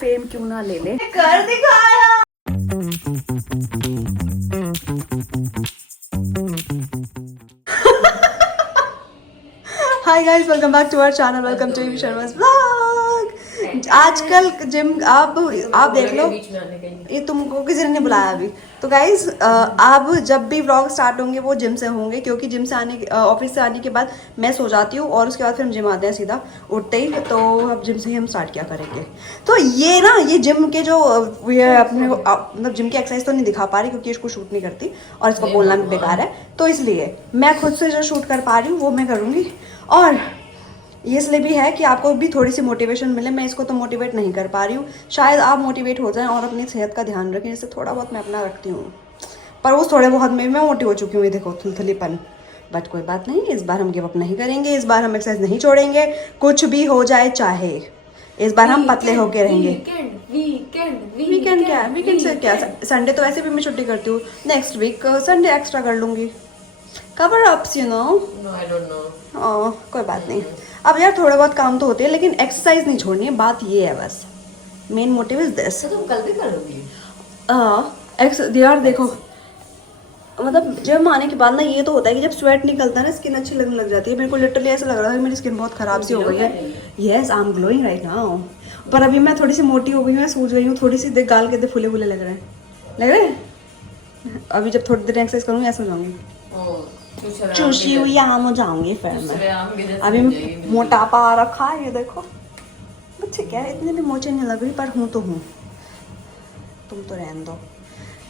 Fame क्यों ना ले ले। कर दिखाया। Hi guys, welcome back to our channel, welcome to शर्मा's व्लॉग। आजकल जिम आप देख लो, ये तुमको किसी ने नहीं बुलाया अभी। तो गाइस आप जब भी व्लॉग स्टार्ट होंगे वो जिम से होंगे, क्योंकि जिम से आने ऑफिस से आने के बाद मैं सो जाती हूँ और उसके बाद फिर हम जिम आते हैं सीधा उठते ही। तो अब जिम से ही हम स्टार्ट क्या करेंगे। तो ये ना, ये जिम के जो ये अपने मतलब जिम की एक्सरसाइज तो नहीं दिखा पा रही क्योंकि इसको शूट नहीं करती और इसको बोलना भी बेकार है। तो इसलिए मैं खुद से जो शूट कर पा रही हूँ वो मैं करूँगी। और ये इसलिए भी है कि आपको भी थोड़ी सी मोटिवेशन मिले। मैं इसको तो मोटिवेट नहीं कर पा रही हूँ, शायद आप मोटिवेट हो जाएं और अपनी सेहत का ध्यान रखें। इससे थोड़ा बहुत मैं अपना रखती हूँ, पर उस थोड़े बहुत में मैं मोटी हो चुकी हूँ। ये देखो थुलथुलीपन। बट कोई बात नहीं, इस बार हम गिव अप नहीं करेंगे, इस बार हम एक्सरसाइज नहीं छोड़ेंगे, कुछ भी हो जाए चाहे। इस बार हम पतले होके रहेंगे। वीकेंड क्या है? वीकेंड से क्या, संडे तो वैसे भी मैं छुट्टी करती हूँ। नेक्स्ट वीक संडे एक्स्ट्रा कर लूँगी। Cover ups you know. I don't know. कोई बात नहीं। अब यार थोड़ा बहुत काम तो होते हैं, लेकिन एक्सरसाइज नहीं छोड़नी है, बात ये है बस। Main motive is this. तो तुम कल भी कर लोगी? यार देखो, मतलब जिम आने के बाद ना ये तो होता है कि जब स्वेट निकलता है ना, स्किन अच्छी लगने लग जाती है। मेरे को लिटरली ऐसा लग रहा है कि मेरी स्किन बहुत खराब सी हो गई है। Yes, I am glowing right now. पर अभी मैं थोड़ी सी मोटी हो गई हूँ, मैं सूझ गई हूँ थोड़ी सी। देख गाल के फूले फूले लग रहे हैं। अभी जब थोड़ी देर एक्सरसाइज करूँगी ऐसा हो जाऊंगी, चूसी हुई आम हो जाऊंगी फिर मैं। अभी मोटापा आ रखा है, ये देखो बच्चे। क्या है, इतनी भी मोचे नहीं लग रही, पर हूँ तो हूँ। तुम तो रहने दो।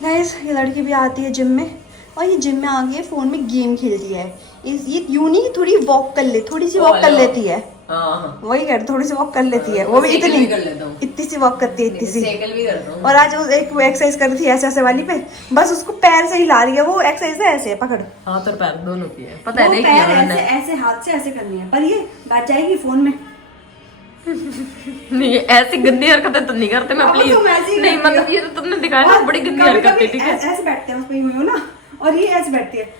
गाइस, ये लड़की भी आती है जिम में, और ये जिम में आ गई है, फोन में गेम खेलती है। ये यूं नहीं, थोड़ी वॉक कर ले, थोड़ी सी वॉक कर लेती है। वही कर, थोड़ी सी वॉक कर लेती है। वो भी इतनी सी वॉक करती है, इतनी सी। और आज वो एक एक्सरसाइज कर रही थी ऐसे ऐसे वाली पे, बस उसको पैर से हिला रही है। वो एक्सरसाइज है ऐसे पकड़, हाथ और पैर दोनों की है, पता है। वो पैर ऐसे ऐसे हाथ से ऐसे करनी है, पर ये बैठ जाएगी फोन में। नहीं, ऐसी गंदी हरकतें तो नहीं करते मैं, प्लीज नहीं। मतलब ये तो तुमने दिखाया ना, बड़ी गंदी हरकतें। ठीक है, ऐसे बैठते हैं, उसमें यूं ना, और ये ऐसे बैठती है।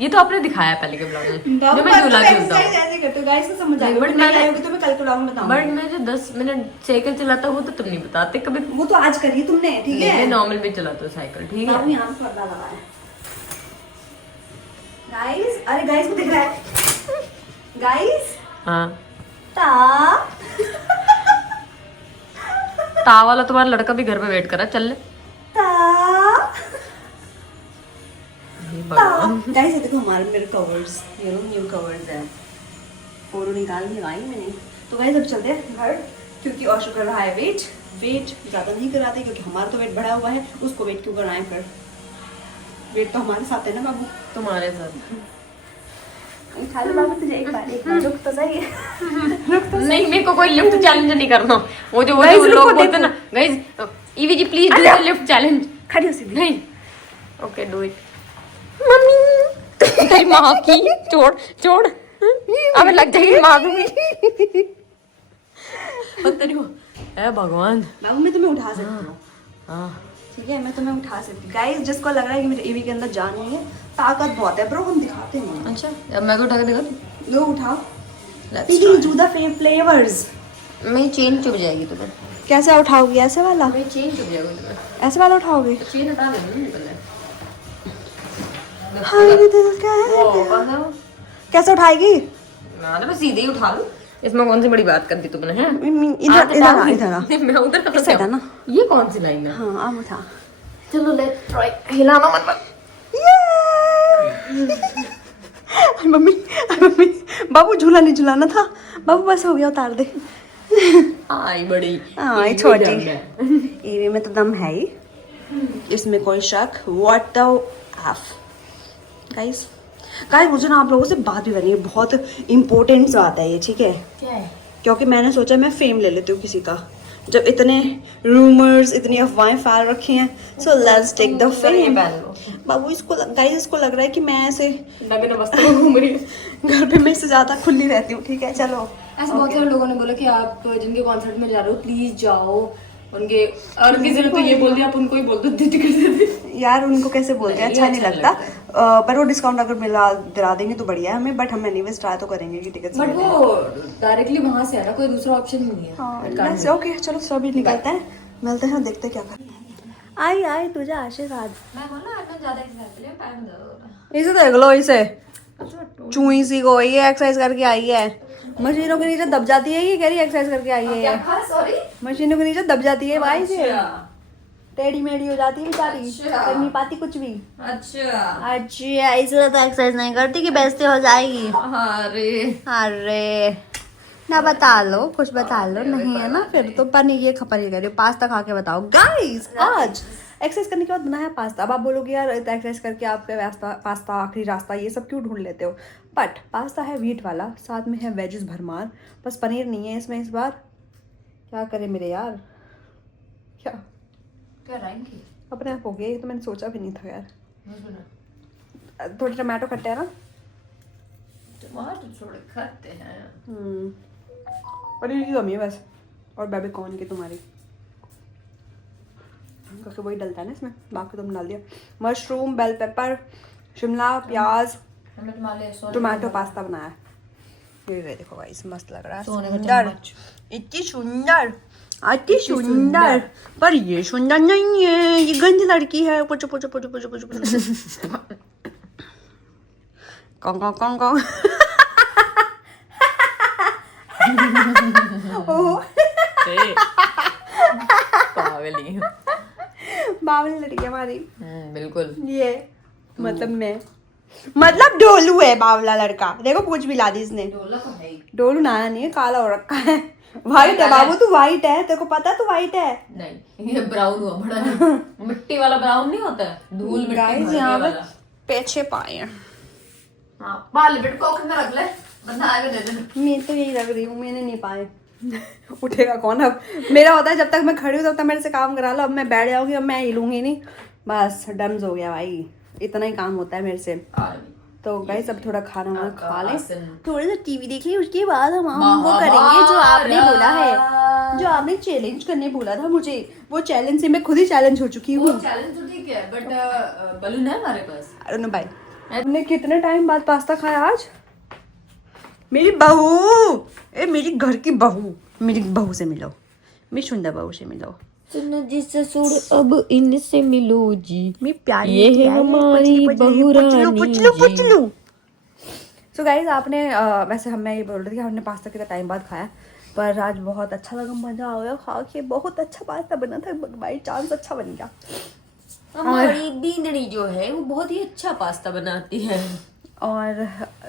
ये तो आपने दिखाया पहले के ब्लॉग में, जो मैं झूला खेलता हूँ। ऐसे करते हो गाइस, को समझ आ गया। बट मैं आएगी तो मैं कल के ब्लॉग में बताऊंगी। बट मैं जो 10 मिनट साइकिल चलाता हूँ तो तुम नहीं बताते कभी। वो तो आज करी तुमने, ठीक है। मैं नॉर्मल भी चलाता हूँ साइकिल, ठीक है। यहाँ पे पर्दा लगा है गाइस। अरे गाइस को दिख रहा है गाइस। हाँ, ता वाला तुम्हारा लड़का भी घर पे वेट कर रहा है, चल ले। गाइस ये देखो हमारे मेरे कवर्स, ये न्यू कवर्स है। फोटो निकाल के लाई मैंने। तो गाइस अब चलते हैं घर, क्योंकि औशु कर रहा है वेट ज़्यादा नहीं कराते, क्योंकि हमारा तो वेट बढ़ा हुआ है, उसको वेट क्यों कराएं फिर। वेट तो हमारे साथ है ना बाबू। तुम्हारे साथ खाली बाबू, तुझे एक बार रुक तो सही रुक तो नहीं, मेरे को कोई लिफ्ट चैलेंज नहीं करना। वो जो लोग बोलते ना, गाइस ईवी जी please do the lift challenge. खड़ी हो सीधी। नहीं, ओके डू इट। मम्मी तेरी माँ की छोड़ अब लग जाएगी माँ दूंगी। तेरी है भगवान। बाबू मैं तुम्हें उठा सकती हूँ, हाँ ठीक है, मैं तुम्हें उठा सकती हूँ। गाइस जिसको लग रहा है कि मेरे ईवी के अंदर जान नहीं है, ताकत बहुत है ब्रो, हम दिखाते नहीं हैं। अच्छा, अब मैं को उठा के दिखा। लो उठाओ, लेकिन जू द फ्लेवर्स। मेरी चेन चुभ जाएगी तुम्हें। कैसे उठाओगी? ऐसे वाला? मेरी चेन चुभ जाएगी तुम्हें। ऐसे वाला उठाओगे? चेन हटा देना पहले। हाय दिल का कैसे उठाएगी? मैं सीधे ही उठा लूं, इसमें कौन सी बड़ी बात कर दी तुमने? हैं इधर इधर इधर मैं उधर इस साइड है ना। ये कौन सी लाइन है? हाँ अब उठा। चलो लेट्स ट्राई। हिलाना मत। मम्मी बाबू झूला नहीं झुलाना था बाबू, बस हो गया, उतार दे। आई बड़ी, हाँ छोटी ईवी में तो दम है ही, इसमें कोई शक। What the F. गाइस मुझे ना आप लोगों से बात भी करनी है, बहुत इंपॉर्टेंट बात है ये, ठीक है। क्या है? क्योंकि मैंने सोचा मैं फेम ले लेती हूँ किसी का, जब इतने रूमर्स, इतनी अफवाहें फैल रखी हैं। So let's take the fame. बाबू इसको लग रहा है कि मैं ऐसे घूम रही हूँ घर पे मैं इससे ज्यादा खुली रहती हूँ, ठीक है। चलो ऐसे बहुत सारे लोगों ने बोला कि आप जिनके कॉन्सर्ट में जा रहे हो प्लीज जाओ, उनके और किसी ने तो ये बोल दिया आप उनको ही बोल दो टिकट दे दे। यार उनको कैसे बोलते हैं, अच्छा नहीं लगता। पर वो डिस्काउंट अगर मिला दिला देंगे तो बढ़िया है हमें, बट हम एनीवेज ट्राई तो करेंगे कि टिकट। बट वो डायरेक्टली वहां से है ना, कोई दूसरा ऑप्शन नहीं है। हाँ ओके चलो सभी निकलते हैं, मिलते हैं, देखते हैं क्या करते हैं। आई तुझे आशीर्वाद। मैं बोला मैं ज्यादा एक्सरसाइज के लिए टाइम दे दो। इसे देख लो, इसे चुई सी को ये एक्सरसाइज करके आई है, मशीनों के नीचे दब जाती है, ये कह रही एक्सरसाइज करके आई है ये। सॉरी, मशीनों के नीचे दब जाती है भाई से, टेढ़ी मेढ़ी हो जाती है बेचारी, कर नहीं पाती कुछ भी। अच्छा इसलिए तो एक्सरसाइज नहीं करती कि बेइज्जती हो जाएगी। अरे ना बता लो, कुछ बता लो, नहीं है ना फिर तो। पनीर ये खपनी कर रही हो, पास्ता खा के बताओ गाइस। आज एक्सरसाइज करने के बाद बनाया पास्ता। अब आप बोलोगे यार एक्सरसाइज करके आप पास्ता आखिरी रास्ता ये सब क्यों ढूंढ लेते हो, बट पास्ता है व्हीट वाला, साथ में है वेजेस भरमार, बस पनीर नहीं है इसमें इस बार। क्या करे मेरे यार, क्या अपने आप हो गया, ये तो मैंने सोचा भी नहीं था यार। थोड़े टमाटो खट्टे हैं ना, टमाटर थोड़े खट्टे हैं। पनीर की कमी है बस, और बेबी कॉर्न की तुम्हारी, क्योंकि वही डलता है ना इसमें, बाकी तुम डाल दिया। मशरूम, बेल पेपर, शिमला प्याज, टोमेटो पास्ता बनाया। ये देखो गाइस मस्त लग रहा है, सुंदर, इतनी सुंदर, अति सुंदर। पर ये सुंदर नहीं है, ये गंदी लड़की है। पुचो पुचो पुचो पुचो पुचो पुचो कौन कौन कौन कौन बावली लड़की हमारी, बिल्कुल। ये मतलब डोलू है बावला लड़का। देखो पूछ भी ला दी इसने। डोलू नाना नहीं है, काला हो रखा है। व्हाइट है बाबू, तू व्हाइट है, तेरे को पता है तू व्हाइट है। नहीं ये ब्राउन हुआ बड़ा मिट्टी वाला ब्राउन नहीं होता है, धूल मिट्टी यहाँ पे पीछे पाए हैं। बाल बेट को में रख ले, बंधा दे दे। मैं तो यही रख रही हूँ, मैंने नहीं पाए। उठेगा कौन अब, मेरा होता है जब तक मैं खड़ी हूँ तब तक मेरे से काम करा लो। अब मैं बैठ जाऊंगी, अब मैं हिलूंगी नहीं, बस डम्स हो गया भाई, इतना ही काम होता है मेरे से। तो गाइस अब थोड़ा खाना वाना खा ले, थोड़ा सा टीवी देख ले, उसके बाद हम वो करेंगे जो आपने बोला है, जो आपने चैलेंज करने बोला था मुझे। वो चैलेंज से मैं खुद ही चैलेंज हो चुकी हूँ। चैलेंज तो ठीक है, बट बलून है हमारे पास। अरे ना भाई, हमने कितने टाइम बाद पास्ता खाया आज। मेरी बहू, ए मेरी घर की बहू, मेरी बहू से मिलो, मेरी सुंदर बहू से मिलो। सुनो जी ससुर अब इनसे मिलो जी, मैं प्यारी ये है हमारी बहू रानी जी। सो गाइस आपने वैसे हम मैं ये बोल रही थी कि हमने पास्ता कितना टाइम बाद खाया, पर आज बहुत अच्छा लगा, मजा आ गया खा के। बहुत अच्छा पास्ता बना था, बाई चांस अच्छा बन गया। हमारी बींदड़ी जो है वो बहुत ही अच्छा पास्ता बनाती है। और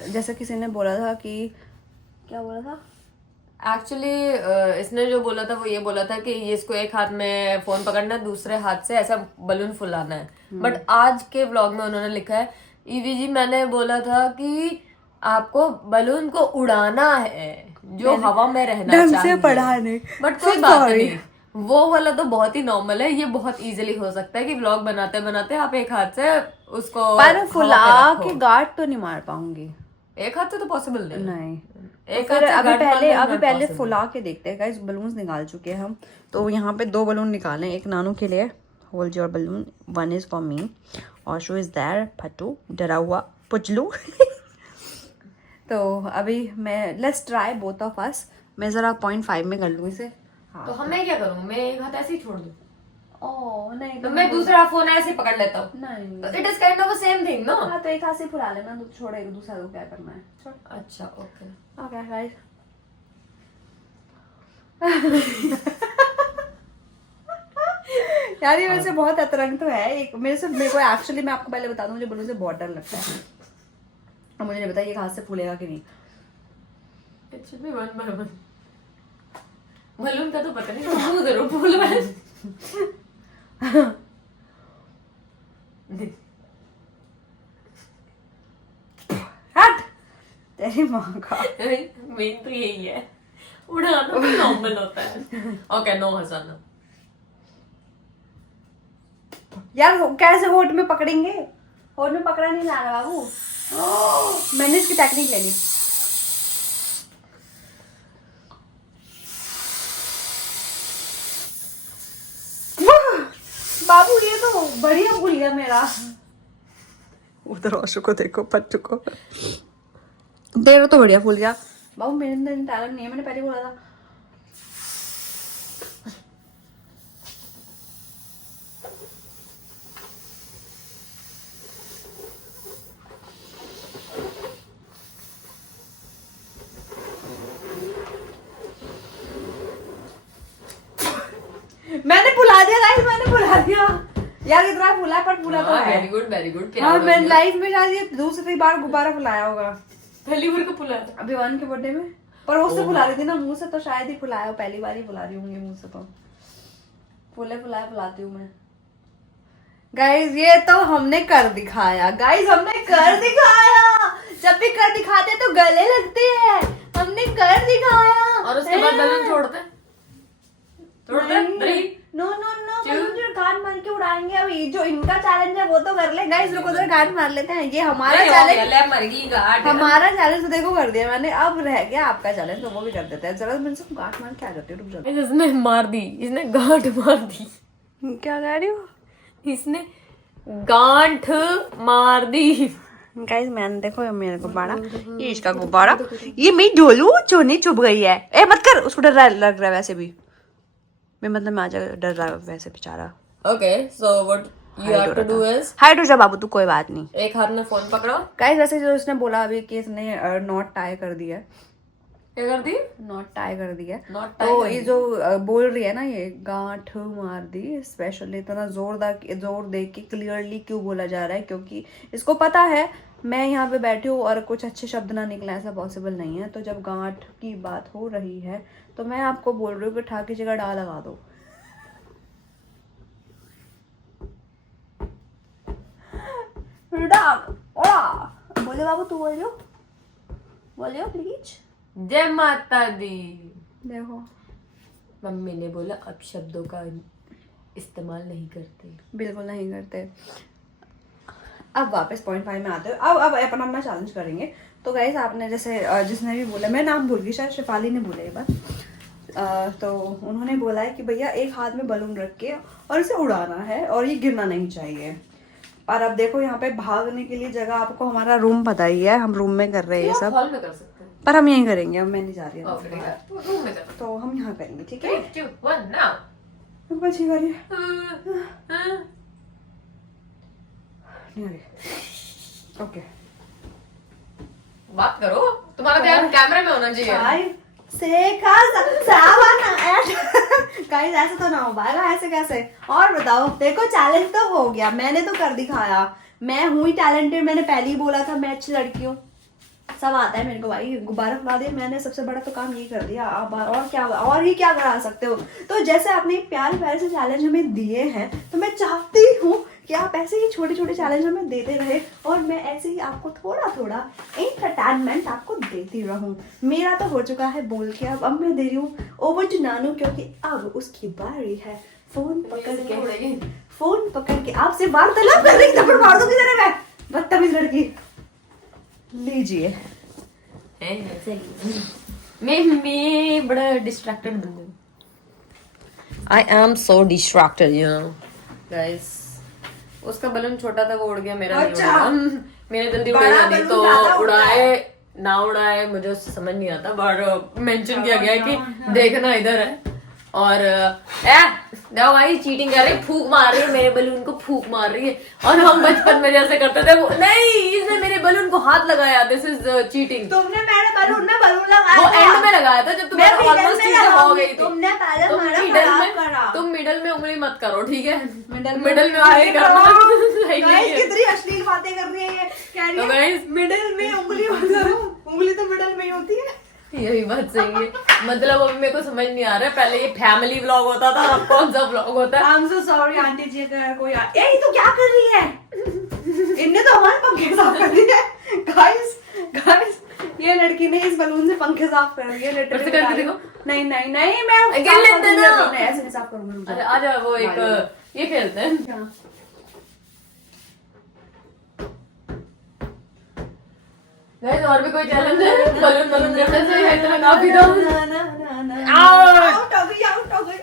जैसे किसी ने बोला था कि, क्या बोला था एक्चुअली इसने जो बोला था वो ये बोला था कि ये इसको एक हाथ में फोन पकड़ना है, दूसरे हाथ से ऐसा बलून फुलाना है। बट आज के व्लॉग में उन्होंने लिखा है ईवी जी, मैंने बोला था कि आपको बलून को उड़ाना है जो हवा में रहना ढंग चाहिए। से पढ़ा नहीं, बट कोई बात नहीं, वो वाला तो बहुत ही नॉर्मल है। ये बहुत इजीली हो सकता है कि व्लॉग बनाते बनाते आप एक हाथ से उसको पर फुला के गार्ड तो नहीं मार पाऊंगी। एक हाथ से तो पॉसिबल नहीं। एक अभी पहले फुला के देखते हैं गाइस। बलून्स निकाल चुके हैं हम, तो यहाँ पे 2 बलून निकाले, एक नानू के लिए hold your balloon, 1 is for me, और शो इज देयर फटू डरा हुआ पुचलू। तो अभी मैं let's try both of us. मैं जरा 0.5 में कर लूँ इसे। तो मैं क्या करूँ, मैं एक हाथ ऐसे ही छोड़ दूँ? ओह नहीं, तो मैं दूसरा फोन ऐसे पकड़ लेता हूँ। नहीं, it is kind of same thing no. हाँ तो एक हाथ से फुला लेना, तो छोड़े दूसरा को क्या करना है। छोड़। अच्छा ओके ओके गाइस। यार ये वैसे बहुत अतरंग तो है। एक मेरे को एक्चुअली मैं आपको पहले बता दूं, मुझे बलून से बहुत डर लगता है। अब मुझे नहीं पता ये हाथ से फूलेगा कि नहीं। It should be 1 by 1। Balloon का तो पता नहीं कहाँ करो फूल है। हट तेरी माँ का। मेन तो यही है, उड़ाना तो नॉर्मल होता है। ओके नो हंसाना यार, कैसे होठ में पकड़ेंगे? होठ में पकड़ा नहीं जा रहा बाबू। मैंने इसकी टेक्निक ले ली। बाबू ये तो बढ़िया भूल गया मेरा। उधर औशु को देखो, पट्टू को। तेरा तो बढ़िया भूल गया बाबू, मेरे अंदर टैलेंट नहीं है, मैंने पहले बोला था। मैंने भुला दिया गाइस, मैंने भुला दिया यार, कितना भुला पर भुला तो है। Very good very good. हाँ मैंने लाइफ में शायद ये दूसरी बार गुब्बारा फुलाया होगा। पहली बार को फुलाया था अभी वन के बर्थडे में, पर उससे फुला रही थी ना मुंह से, तो शायद ही फुलाया हो, पहली बार ही फुला रही होंगी मुंह से। तो फुलाती हूँ मैं। गाइस ये तो हमने कर दिखाया, गाइस हमने कर दिखाया। जब भी कर दिखाते तो गले लगते हैं, हमने कर दिखाया। और उसके बाद बैलून छोड़ते नो नो नो, जो गान मार के उड़ाएंगे। अभी जो इनका चैलेंज है वो तो कर ले। गाइस रुको जरा, गान मार लेते हैं। ये हमारा चैलेंज, हमारा चैलेंज तो देखो कर दिया मैंने, अब रह गया आपका चैलेंज, तो वो भी कर देते हैं। जरा मैंने सब गांठ मार क्या करती हूँ, रुक जाओ। इसने मार दी, इसने गांठ मार दी। क्या कह रही हो? इसने गांठ मार दी। गाइस मैंने देखो ये मेरा गुब्बारा, ये इसका गुब्बारा, ये मेरी ढोलू चोनी चुभ गई है। ए मत कर, उसको डर लग रहा है वैसे भी। मैं मतलब मैं आज डर रहा है वैसे बेचारा। Okay so what you have to do is hide हो जा बाबू तू, कोई बात नहीं। एक हाथ में फोन पकड़ो। गाइस वैसे जो उसने बोला अभी कि इसने नॉट टाई कर दिया है। क्या कर दी? नॉट टाई कर दिया। Knot तो ये जो बोल रही है ना, ये गांठ मार दी, स्पेशली इतना जोर दे के क्लियरली क्यों बोला जा रहा है, क्योंकि इसको पता है मैं यहाँ पे बैठी हूँ और कुछ अच्छे शब्द ना निकले, ऐसा पॉसिबल नहीं है। तो जब गांठ की बात हो रही है तो मैं आपको बोल रही हूँ कि ठा की जगह डा लगा दो। बोले बाबू, तू बोलियो प्लीज। जय माता दी। देखो मम्मी ने बोला अब शब्दों का इस्तेमाल नहीं करते, बिल्कुल नहीं करते। अब वापस पॉइंट 5 में आते हो। अब अपना चैलेंज करेंगे। तो गाइस आपने जैसे जिसने भी बोला, मैं नाम भूल गई, शायद शेफाली ने बोला ये बात। तो उन्होंने बोला है कि भैया एक हाथ में बलून रख के और इसे उड़ाना है और ये गिरना नहीं चाहिए। और अब देखो यहाँ पे भागने के लिए जगह, आपको हमारा रूम पता ही है, हम रूम में कर रहे हैं ये सब, हॉल में कर सकते हैं। पर हम यहीं करेंगे। अब मैं नहीं जा रही हूँ, रूम में कर। तो हम यहाँ करेंगे, ठीक है? 3, 2, 1 नाउ। अच्छी बारी ओके, बात करो, तुम्हारा ध्यान कैमरे में होना चाहिए। गाइस ऐसे तो ना हो पाएगा, ऐसे कैसे? और बताओ, देखो चैलेंज तो हो गया, मैंने तो कर दिखाया, मैं हूँ ही टैलेंटेड, मैंने पहले ही बोला था मैं अच्छी लड़की हूँ, सब आता है मेरे को भाई। गुब्बारा फुला दिया मैंने, सबसे बड़ा तो काम यही कर दिया। आप और क्या, और ही क्या करा सकते हो? तो जैसे आपने प्यारे प्यारे से चैलेंज हमें दिए हैं, तो मैं चाहती हूँ कि आप ऐसे ही छोटे छोटे चैलेंज हमें देते रहे और मैं ऐसे ही आपको थोड़ा थोड़ा एंटरटेनमेंट आपको देती रहूं। मेरा तो हो चुका है बोल के, अब मैं दे रही हूँ ओवर टू नानू, क्योंकि अब उसकी बारी है फोन पकड़ के आपसे वार्तालाप कर रही। थप्पड़ मार दूंगी तेरे मैं, बदतमीज लड़की। लीजिए। मैं बड़ा डिस्ट्रैक्टेड बंदा हूँ। I am so distracted, you know, guys. उसका बलून छोटा था, वो उड़ गया, मेरा नहीं उड़ा। मेरे जल्दी उड़ेगा नहीं, तो उड़ाए ना उड़ाए मुझे उससे समझ नहीं आता, बट मेंशन किया गया है कि देखना इधर है। और देखो भाई चीटिंग कर रही है, फूक मार रही है, मेरे बलून को फूक मार रही है। और हम बचपन में जैसे करते थे, वो नहीं, इसने मेरे बलून को हाथ लगाया, दिस इज चीटिंग। तुमने मेरे बलून में बलून लगाया, वो एंड में लगाया था जब तुम्हारा ऑलमोस्ट चीटिंग हो गई थी। तुमने पहले तुम मिडल में उंगली मत करो, ठीक है? मिडल में उंगली करना सही नहीं है। कितनी अश्लील बातें कर रही है ये, कह रही है मिडल में उंगली मत करो। उंगली तो मिडल में ही होती है। यही बात सही है, मतलब अभी मेरे को समझ नहीं आ रहा है, पहले ये फैमिली व्लॉग होता था, अब कौन सा व्लॉग होता है? I am so sorry aunty ji, अगर कोई ये तो क्या कर रही है? इनने तो हमारे पंखे साफ कर दिए। गाइस ये लड़की ने इस बलून से पंखे साफ कर दिए लिटरली। नहीं मैं गिर लेते ना, ऐसे नहीं साफ करूंगी। अरे आ जाओ, वो एक ये खेलते हैं। गाइस और भी कोई चैलेंज है? बलून करने से है इतना काफी। तो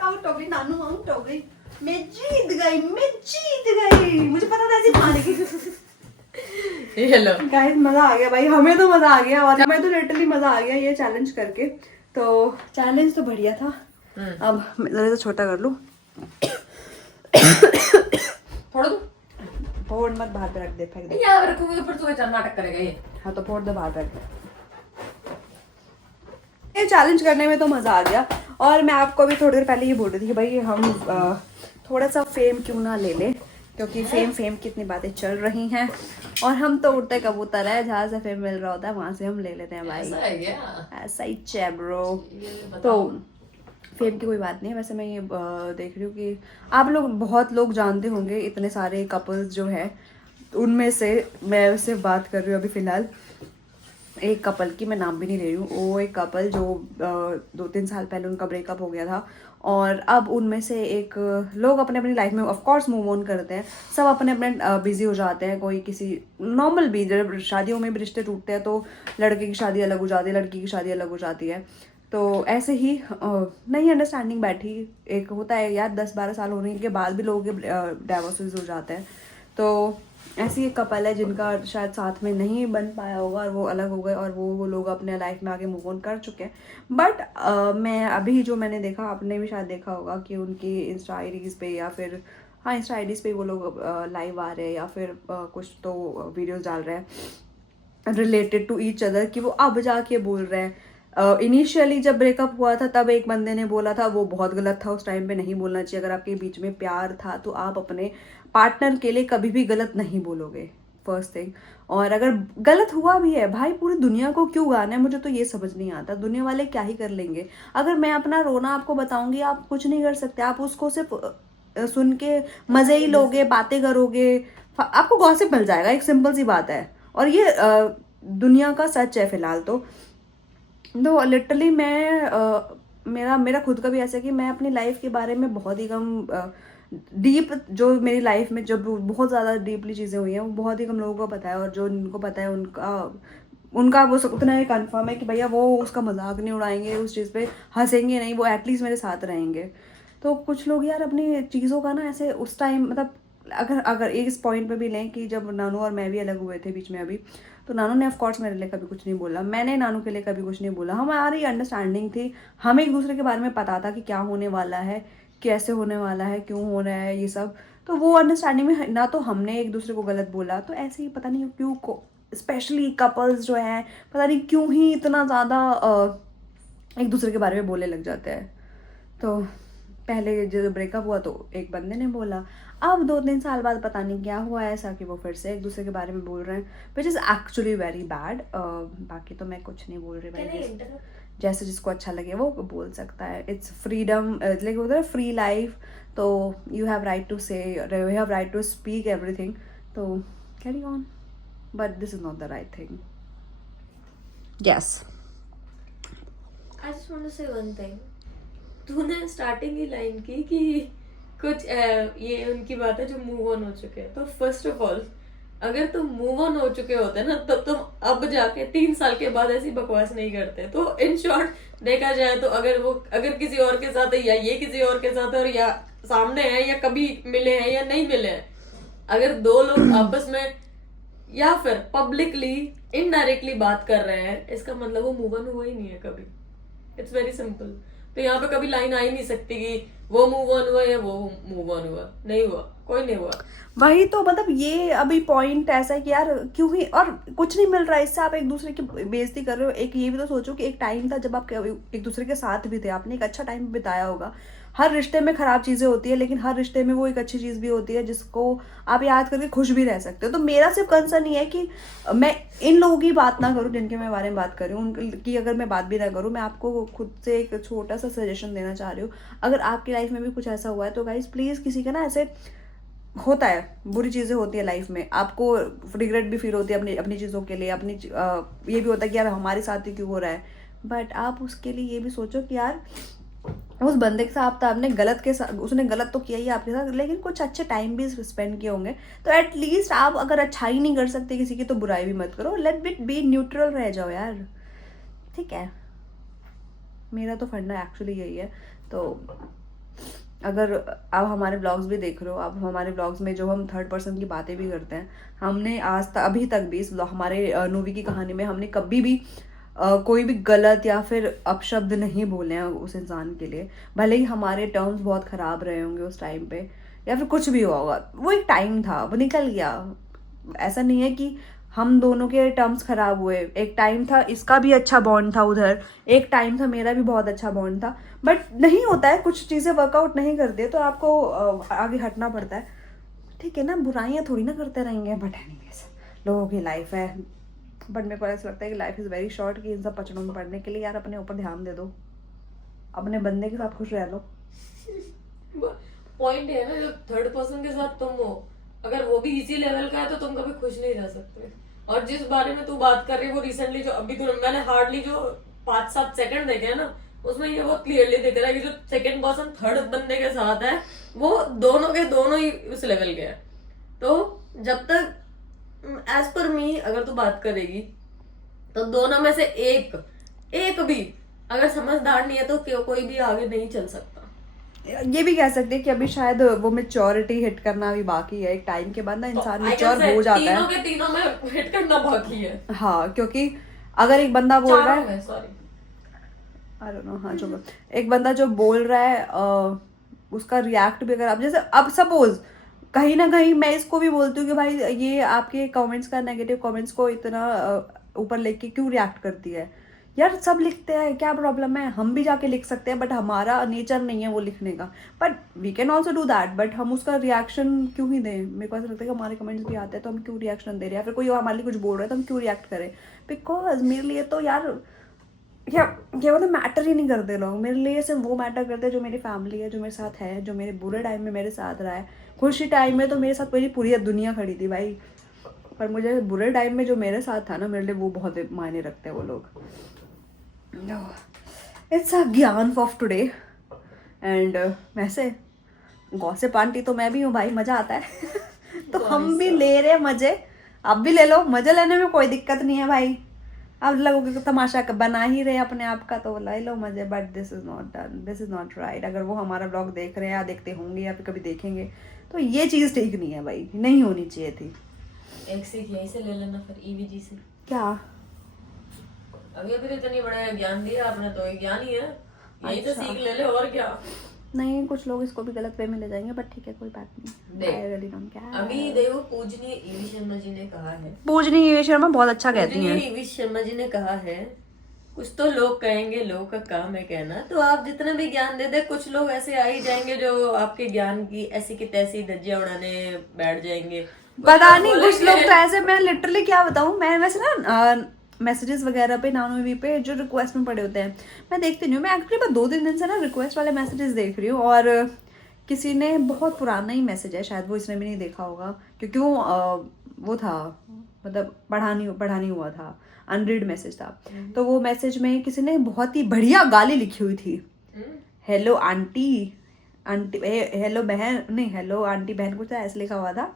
आउट हो गई नानू, आउट हो गई। मैं जीत गई, मुझे पता था ऐसी पाने की। हेलो गाइस मजा आ गया भाई, हमें तो मजा आ गया और हमें तो लिटरली मजा आ गया ये चैलेंज करके। तो चैलेंज तो बढ़िया था। अब मैं जरा तो छोटा कर लूं, फोड़ दो, फोड़ मत, बाहर पे रख दे, फेंक दे। यहाँ पे रखूंगी तो फिर तुम्हें नाटक करेगा ये। हाँ तो फोड़ दे, बाहर रख दे। ये चैलेंज करने में तो मजा आ गया। और मैं आपको अभी थोड़ी देर पहले ये बोल रही थी कि भाई हम थोड़ा सा फेम क्यों ना ले ले, क्योंकि फेम की इतनी बातें चल रही हैं और हम तो उड़ते कबूतर है, जहाँ से फेम मिल रहा होता है वहां से हम ले लेते हैं भाई। ऐसा है क्या? ऐसा ही है ब्रो। तो फेम की कोई बात नहीं है। वैसे मैं ये देख रही हूँ कि आप लोग, बहुत लोग जानते होंगे इतने सारे कपल्स जो है, उनमें से मैं सिर्फ बात कर रही हूँ अभी फिलहाल एक कपल की, मैं नाम भी नहीं ले रही हूँ। वो एक कपल जो 2-3 साल पहले उनका ब्रेकअप हो गया था और अब उनमें से एक लोग अपने अपनी लाइफ में ऑफ कोर्स मूव ऑन करते हैं, सब अपने अपने बिजी हो जाते हैं। कोई किसी नॉर्मल भी, जब शादियों में भी रिश्ते टूटते हैं तो लड़के की शादी अलग हो जाती है, लड़की की शादी अलग हो जाती है। तो ऐसे ही नई अंडरस्टैंडिंग बैठी, एक होता है यार 10-12 साल होने के बाद भी लोगों के डाइवोर्सेस हो जाते हैं। तो ऐसी एक कपल है जिनका शायद साथ में नहीं बन पाया होगा और वो अलग हो गए और वो लोग अपने लाइफ में आगे मूव ऑन कर चुके हैं। बट मैं अभी जो मैंने देखा, आपने भी शायद देखा होगा कि उनकी इंस्टा आईडीज़ पे या फिर इंस्टा आईडीज़ पे वो लोग लाइव आ रहे हैं या फिर कुछ तो वीडियोस डाल रहे हैं रिलेटेड टू ईच अदर, कि वो अब जाके बोल रहे हैं। इनिशियली जब ब्रेकअप हुआ था तब एक बंदे ने बोला था वो बहुत गलत था, उस टाइम पे नहीं बोलना चाहिए। अगर आपके बीच में प्यार था तो आप अपने पार्टनर के लिए कभी भी गलत नहीं बोलोगे, फर्स्ट थिंग। और अगर गलत हुआ भी है भाई, पूरी दुनिया को क्यों गाना है, मुझे तो ये समझ नहीं आता। दुनिया वाले क्या ही कर लेंगे। अगर मैं अपना रोना आपको बताऊंगी, आप कुछ नहीं कर सकते। आप उसको सिर्फ सुन के मजे ही लोगे, बातें करोगे, आपको गॉसिप मिल जाएगा। एक सिंपल सी बात है और ये दुनिया का सच है फिलहाल। तो लिटरली मैं मेरा खुद का भी ऐसा है कि मैं अपनी लाइफ के बारे में बहुत ही कम डीप, जो मेरी लाइफ में जब बहुत ज़्यादा डीपली चीज़ें हुई हैं वो बहुत ही कम लोगों को पता है। और जो उनको पता है उनका वो उतना ही कन्फर्म है कि भैया वो उसका मजाक नहीं उड़ाएंगे, उस चीज़ पे हंसेंगे नहीं, वो एटलीस्ट मेरे साथ रहेंगे। तो कुछ लोग यार अपनी चीज़ों का ना ऐसे उस टाइम, मतलब अगर एक इस पॉइंट पे भी लें कि जब नानू और मैं भी अलग हुए थे बीच में अभी, तो नानू ने ऑफ कोर्स मेरे लिए कभी कुछ नहीं बोला, मैंने नानू के लिए कभी कुछ नहीं बोला। हमारी अंडरस्टैंडिंग थी, हमें एक दूसरे के बारे में पता था कि क्या होने वाला है, कैसे होने वाला है, क्यों हो रहा है ये सब। तो वो अंडरस्टैंडिंग में ना तो हमने एक दूसरे को गलत बोला। तो ऐसे ही पता नहीं क्यों स्पेशली कपल्स जो हैं, पता नहीं क्यों ही इतना ज़्यादा एक दूसरे के बारे में बोलने लग जाते हैं। तो पहले जब ब्रेकअप हुआ तो एक बंदे ने बोला, अब 2-3 साल बाद पता नहीं क्या हुआ ऐसा कि वो फिर से एक दूसरे के बारे में बोल रहे हैं, which is actually very bad. बाकी तो मैं कुछ नहीं बोल रही भाई, जैसे जिसको अच्छा लगे वो बोल सकता है। इट्स फ्रीडम, लाइक होता है फ्री लाइफ, तो you have right to say, you have right to speak everything, तो carry on, but this is not the right thing. Yes, I just want to say one thing. तूने starting ही line की कि कुछ ये उनकी बात है जो मूव ऑन हो चुके हैं। तो फर्स्ट ऑफ ऑल, अगर तुम मूव ऑन हो चुके होते ना तब तुम अब जाके 3 साल के बाद ऐसी बकवास नहीं करते। तो इन शॉर्ट देखा जाए तो अगर किसी और के साथ है या ये किसी और के साथ है और या सामने है या कभी मिले हैं या नहीं मिले हैं, अगर 2 लोग आपस में या फिर पब्लिकली इनडायरेक्टली बात कर रहे हैं, इसका मतलब वो मूव ऑन हुआ ही नहीं है कभी। It's very simple. तो यहाँ पे कभी लाइन आ ही नहीं सकती कि वो मूव ऑन हुआ या वो मूव ऑन हुआ। नहीं हुआ, कोई नहीं हुआ। वही तो, मतलब ये अभी पॉइंट ऐसा है कि यार क्यों ही, और कुछ नहीं मिल रहा है इससे, आप एक दूसरे की बेइज्जती कर रहे हो। एक ये भी तो सोचो कि एक टाइम था जब आप एक दूसरे के साथ भी थे, आपने एक अच्छा टाइम बिताया होगा। हर रिश्ते में खराब चीज़ें होती है, लेकिन हर रिश्ते में वो एक अच्छी चीज़ भी होती है जिसको आप याद करके खुश भी रह सकते हो। तो मेरा सिर्फ कंसर्न ये है कि मैं इन लोगों की बात ना करूँ जिनके मैं बारे में बात कर रही हूँ, उनकी अगर मैं बात भी ना करूँ, मैं आपको खुद से एक छोटा सा सजेशन देना चाह रही हूँ। अगर आपकी लाइफ में भी कुछ ऐसा हुआ है तो गाइस प्लीज़, किसी का ना ऐसे होता है, बुरी चीज़ें होती है लाइफ में, आपको रिग्रेट भी फील होती है अपनी चीज़ों के लिए, ये भी होता है कि यार हमारे साथ ही क्यों हो रहा है। बट आप उसके लिए ये भी सोचो कि यार उस बंदे के साथ आपने गलत के साथ, उसने गलत तो किया ही आपके साथ, लेकिन कुछ अच्छे टाइम भी स्पेंड किए होंगे। तो एटलीस्ट आप अगर अच्छाई नहीं कर सकते किसी की तो बुराई भी मत करो, लेट इट बी न्यूट्रल रह जाओ यार, ठीक है। मेरा तो फंडा एक्चुअली यही है। तो अगर आप हमारे ब्लॉग्स भी देख रहे हो, आप हमारे ब्लॉग्स में जो हम थर्ड पर्सन की बातें भी करते हैं, हमने आज तक अभी तक भी हमारे नूवी की कहानी में हमने कभी भी कोई भी गलत या फिर अपशब्द नहीं बोले हैं उस इंसान के लिए। भले ही हमारे टर्म्स बहुत ख़राब रहे होंगे उस टाइम पे, या फिर कुछ भी हुआ होगा, वो एक टाइम था, वो निकल गया। ऐसा नहीं है कि हम दोनों के टर्म्स खराब हुए। एक टाइम था, इसका भी अच्छा बॉन्ड था उधर, एक टाइम था मेरा भी बहुत अच्छा बॉन्ड था, बट नहीं होता है, कुछ चीज़ें वर्कआउट नहीं करती है तो आपको आगे हटना पड़ता है। ठीक है ना, बुराइयाँ थोड़ी ना करते रहेंगे, बट एनीवेज लोगों की लाइफ है। बट मेरे को ऐसा लगता है कि लाइफ इज़ वेरी शॉर्ट, कि इन सब पचड़ों में पड़ने के लिए यार अपने ऊपर ध्यान दे दो, अपने बंदे के साथ खुश रह लो। पॉइंट है ना, जो थर्ड पर्सन के साथ तुम हो, अगर वो भी इसी लेवल का है तो तुम कभी खुश नहीं रह सकते। और जिस बारे में तू बात कर रही है वो रिसेंटली जो अभी मैंने हार्डली जो 5-7 सेकंड देखे हैं ना, उसमें ये बहुत क्लियरली दिख रहा है कि जो सेकंड पर्सन थर्ड बंदे के साथ है वो दोनों के दोनों ही उस लेवल के हैं। तो जब तक एज पर मी अगर तू बात करेगी तो दोनों में से एक भी अगर समझदार नहीं है तो कोई भी आगे नहीं चल सकता। ये भी कह सकते हैं कि अभी शायद वो मैच्योरिटी हिट करना भी बाकी है। एक टाइम के बाद ना इंसान मैच्योर हो जाता है। तीनों के तीनों में हिट करना बाकी है। हाँ, क्योंकि अगर एक बंदा बोल रहा है, सॉरी आई डोंट नो, हाँ जो एक बंदा जो बोल रहा है उसका रिएक्ट भी अगर आप, जैसे अब सपोज कहीं ना कहीं मैं इसको भी बोलती हूँ कि भाई ये आपके कमेंट्स का, नेगेटिव कमेंट्स को इतना ऊपर लेके क्यों रिएक्ट करती है यार। सब लिखते हैं, क्या प्रॉब्लम है, हम भी जाके लिख सकते हैं, बट हमारा नेचर नहीं है वो लिखने का। But we can also do that, but हम उसका रिएक्शन क्यों ही दें। मेरे को ऐसा लगता है कि हमारे कमेंट्स भी आते हैं तो हम क्यों रिएक्शन दे रहे हैं, या फिर कोई हमारे लिए कुछ बोल रहा है तो हम क्यों रिएक्ट करें। बिकॉज मेरे लिए तो यार क्या मतलब मैटर ही नहीं करते लोग। मेरे लिए सिर्फ वो मैटर करते हैं जो मेरी फैमिली है, जो मेरे साथ है, जो मेरे बुरे टाइम में मेरे साथ रहा है। खुशी टाइम में तो मेरे साथ मेरी पूरी दुनिया खड़ी थी भाई, पर मुझे बुरे टाइम में जो मेरे साथ था ना, मेरे लिए वो बहुत मायने रखते हैं वो लोग। इट्स अ ज्ञान ऑफ टुडे एंड वैसे गॉसिप आंटी तो मैं भी हूँ भाई, मज़ा आता है तो हम भी ले रहे हैं मज़े, आप भी ले लो। मज़े लेने में कोई दिक्कत नहीं है भाई। आप लोगों को तमाशा बना ही रहे अपने आप का तो ले लो मज़े, but this is not done, this is not right. अगर वो हमारा ब्लॉग देख रहे हैं या देखते होंगे या फिर कभी देखेंगे तो ये चीज़ ठीक नहीं है भाई, नहीं होनी चाहिए थी। एक सीख यहीं से ले लेना फिर, ईवीजी से। क्या अभी अभी इतनी बड़ा ज्ञान दिया आपने तो ये ज्ञान ही है, यहीं से सीख ले ले और क्या। नहीं, कुछ लोग इसको भी गलत वे में ले जाएंगे, बट ठीक है कोई बात नहीं। I really don't care। अभी देखो पूजनीय ईवी शर्मा जी ने कहा है, पूजनीय ईवी शर्मा बहुत अच्छा कहती हैं। ईवी शर्मा जी ने कहा है, कुछ तो लोग कहेंगे, लोग का काम है कहना। तो आप जितना भी ज्ञान दे दे, कुछ लोग ऐसे आ ही जाएंगे जो आपके ज्ञान की ऐसी की तैसी धज्जियां उड़ाने बैठ जाएंगे। पता नहीं कुछ लोग तो ऐसे, मैं लिटरली क्या बताऊं, मैं वैसे ना मैसेजेस वगैरह पे नानोवी पे जो रिक्वेस्ट में पड़े होते हैं मैं देखती नहीं हूँ। मैं एक्चुअली 2-3 दिन से ना रिक्वेस्ट वाले मैसेजेस देख रही हूँ, और किसी ने बहुत पुराना ही मैसेज है, शायद वो इसने भी नहीं देखा होगा क्योंकि वो था मतलब पढ़ानी हुआ था, अनरीड मैसेज था। तो वो मैसेज में किसी ने बहुत ही बढ़िया गाली लिखी हुई थी। हेलो आंटी हेलो बहन, नहीं हेलो आंटी बहन, कुछ ऐसे लिखा हुआ था।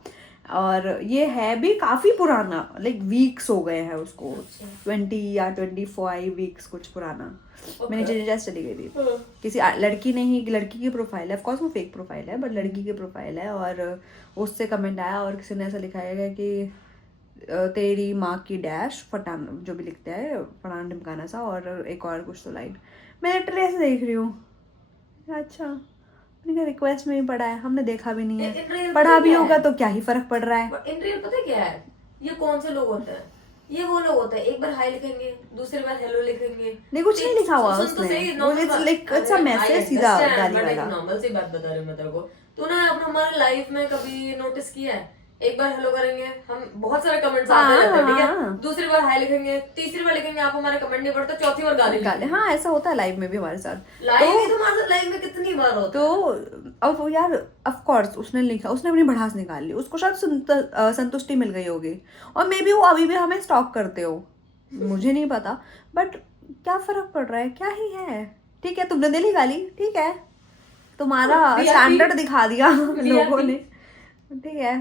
और ये है भी काफ़ी पुराना, लाइक वीक्स हो गए हैं उसको, 20 या 25 वीक्स कुछ पुराना। मैंने जस्ट चली गई थी, किसी लड़की ने ही, लड़की की प्रोफाइल है, ऑफकोर्स वो फेक प्रोफाइल है बट लड़की की प्रोफाइल है, और उससे कमेंट आया और किसी ने ऐसा लिखा है कि तेरी माँ की डैश फटान, जो भी लिखते हैं फटान ढिमकाना सा, और एक और कुछ तो लाइन। मैं लिटरली ऐसे देख रही हूँ, अच्छा रिक्वेस्ट में भी पढ़ा है, हमने देखा भी नहीं है, पढ़ा भी होगा तो क्या ही फर्क पड़ रहा है। इन रियल पता क्या है, ये कौन से लोग होते हैं, ये वो लोग होते हैं एक बार हाई लिखेंगे, दूसरी बार हेलो लिखेंगे, नहीं कुछ नहीं लिखा हुआ उसने, इट्स अ मैसेज सीधा गाली वाला। नॉर्मल सी बात बता रही हूँ मैं तेरे को, तूने अपने हमारे लाइफ में कभी नोटिस किया है, एक बार हेलो करेंगे हम, बहुत सारे कमेंट्स आते रहते हैं, ठीक है, दूसरी बार हाई लिखेंगे, तीसरी बार लिखेंगे आप हमारे कमेंट नहीं पढ़ते, चौथी बार गाली लिखेंगे। हाँ ऐसा होता है लाइव में भी हमारे साथ, लाइव में कितनी बार होता है। तो अब वो यार ऑफ कोर्स उसने लिखा, उसने अपनी भड़ास निकाल ली, उसको शायद संतुष्टि मिल गई होगी, और मे बी वो अभी भी हमें स्टॉक करते हो, मुझे नहीं पता, बट क्या फर्क पड़ रहा है, क्या ही है। ठीक है तुमने दे ली गाली, ठीक है तुम्हारा स्टैंडर्ड दिखा दिया लोगों ने, ठीक है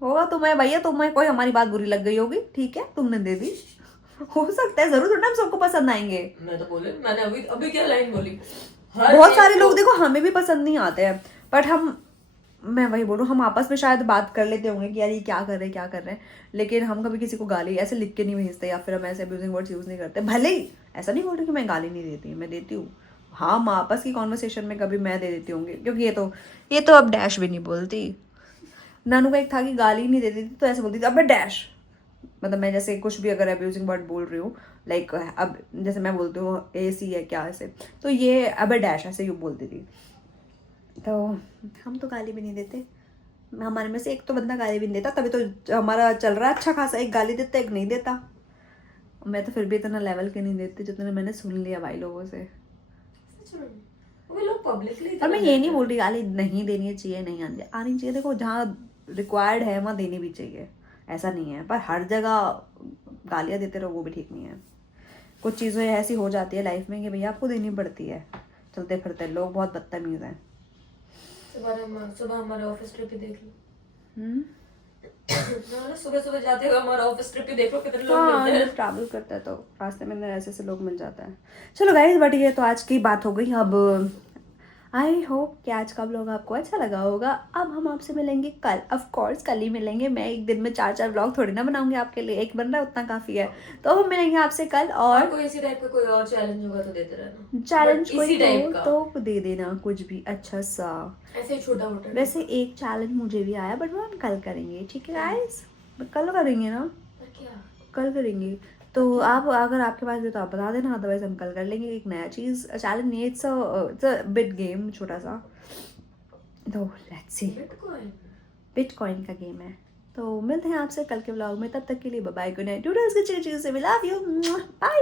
होगा तुम्हें भैया, तुम्हें कोई हमारी बात बुरी लग गई होगी, ठीक है तुमने दे दी, हो सकता है, जरूर थोड़ा हम सबको पसंद आएंगे। मैं तो बोले, मैंने अभी क्या लाइन बोली, बहुत सारे लोग देखो हमें भी पसंद नहीं आते हैं, बट मैं वही बोलूँ, हम आपस में शायद बात कर लेते होंगे कि यार ये क्या कर रहे हैं क्या कर रहे हैं, लेकिन हम कभी किसी को गाली ऐसे लिख के नहीं भेजते, या फिर हम ऐसे अब्यूजिंग वर्ड्स यूज़ नहीं करते। भले ही ऐसा नहीं बोल रही कि मैं गाली नहीं देती, मैं देती हूँ। हाँ, हम आपस की कॉन्वर्सेशन में कभी मैं दे देती होंगी, क्योंकि ये तो अब डैश भी नहीं बोलती। नानू का एक था कि गाली नहीं देती थी तो ऐसे बोलती थी अब मैं डैश, मतलब मैं जैसे कुछ भी अगर अब्यूजिंग वर्ड बोल रही हूँ, लाइक अब जैसे मैं बोलती हूँ AC है क्या ऐसे, तो ये अब डैश ऐसे यूँ बोलती थी। तो हम तो गाली भी नहीं देते, हमारे में से एक तो बंदा गाली भी नहीं देता, तभी तो हमारा चल रहा है अच्छा खासा। एक गाली देता, एक नहीं देता। मैं तो फिर भी इतना लेवल के नहीं देती जितना मैंने सुन लिया भाई लोगों से। वो लोग पब्लिकली, और मैं ये नहीं बोल रही गाली नहीं देनी चाहिए, नहीं आनी चाहिए। देखो जहाँ रिक्वायर्ड है वहाँ देनी भी चाहिए, ऐसा नहीं है, पर हर जगह गालियाँ देते रहो वो भी ठीक नहीं है। कुछ चीज़ें ऐसी हो जाती है लाइफ में कि भैया आपको देनी पड़ती है। चलते फिरते लोग बहुत बदतमीज़ हैं। सुबह हमारे ऑफिस ट्रिप ही देख लो। सुबह सुबह जाते हो हमारा ऑफिस ट्रिप ही देखो कितने लोग मिलते हैं। ट्रैवल करता है तो रास्ते में ऐसे लोग मिल जाता है। चलो गाइस, बट ये तो आज की बात हो गई। अब आई होप कि आज का व्लॉग आपको अच्छा लगा होगा। अब हम आपसे मिलेंगे कल, ऑफ कोर्स कल ही मिलेंगे। मैं एक दिन में 4 व्लॉग थोड़ी ना बनाऊंगी आपके लिए, एक बन रहा है उतना काफ़ी है। तो हम मिलेंगे आपसे कल। और कोई इसी टाइप का कोई और चैलेंज होगा तो देते रहना। चैलेंज कोई इसी टाइप का तो दे देना, कुछ भी अच्छा सा, ऐसे छोटा मोटा। वैसे एक चैलेंज मुझे भी आया, बट वो हम कल करेंगे, ठीक है गाइस? कल करेंगे ना, कल करेंगे। तो आप अगर आपके पास भी तो आप बता देना, अदरवाइज हम कल कर लेंगे एक नया चीज़ चैलेंज। नहीं, इट्स अ बिट गेम, छोटा सा। तो लेट्स सी, बिटकॉइन का गेम है। तो मिलते हैं आपसे कल के व्लॉग में, तब तक के लिए bye bye, good night, doodles की चीज़ से, वी लव यू, बाय।